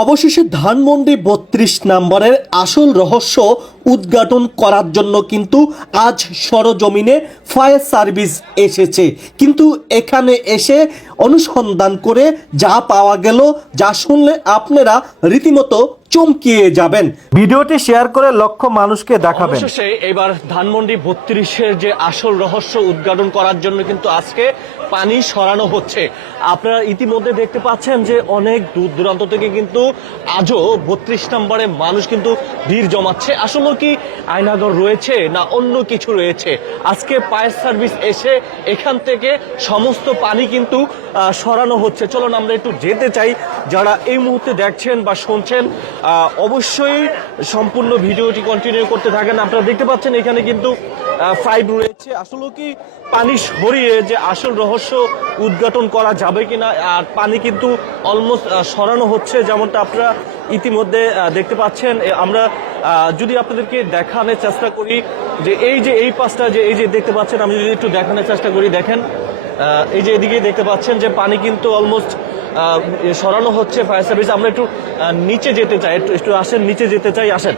অবশেষে ধানমন্ডি ৩২ নম্বরের আসল রহস্য উদ্ঘাটন করার জন্য কিন্তু আজ সরজমিনে ফায়ার সার্ভিস এসেছে। কিন্তু এখানে এসে অনুসন্ধান করে যা পাওয়া গেল, যা শুনলে আপনারা রীতিমতো চমকিয়ে যাবেন। ভিডিওটি শেয়ার করে লক্ষ মানুষকে দেখাবেন। অবশেষে এবার ধানমন্ডি ৩২-এর যে আসল রহস্য উদ্ঘাটন করার জন্য কিন্তু আজকে পানি সরানো হচ্ছে। আপনারা ইতিমধ্যে দেখতে পাচ্ছেন যে অনেক দূর দূরান্ত থেকে কিন্তু আজও ৩২ নম্বরে মানুষ কিন্তু ভিড় জমাচ্ছে। আসলে কি আয়নাঘর রয়েছে না অন্য কিছু রয়েছে? আজকে ফায়ার সার্ভিস এসে এখান থেকে সমস্ত পানি কিন্তু সরানো হচ্ছে। চলুন আমরা একটু যেতে চাই। যারা এই মুহূর্তে দেখছেন বা শুনছেন অবশ্যই সম্পূর্ণ ভিডিওটি কন্টিনিউ করতে থাকেন। আপনারা দেখতে পাচ্ছেন এখানে কিন্তু পাইপ রয়েছে। আসলে কি পানি সরিয়ে যে আসল রহস্য উদ্ঘাটন করা যাবে কিনা, আর পানি কিন্তু অলমোস্ট সরানো হচ্ছে যেমনটা আপনারা ইতিমধ্যে দেখতে পাচ্ছেন। আমরা যদি আপনাদেরকে দেখানোর চেষ্টা করি যে এই পাশটা যে এই যে দেখতে পাচ্ছেন, আমি যদি একটু দেখানোর চেষ্টা করি, দেখেন এই যে এদিকে দেখতে পাচ্ছেন যে পানি কিন্তু অলমোস্ট সরানো হচ্ছে ফায়ার সার্ভিস। আমরা একটু নিচে যেতে চাই, একটু আসেন, নিচে যেতে চাই, আসেন।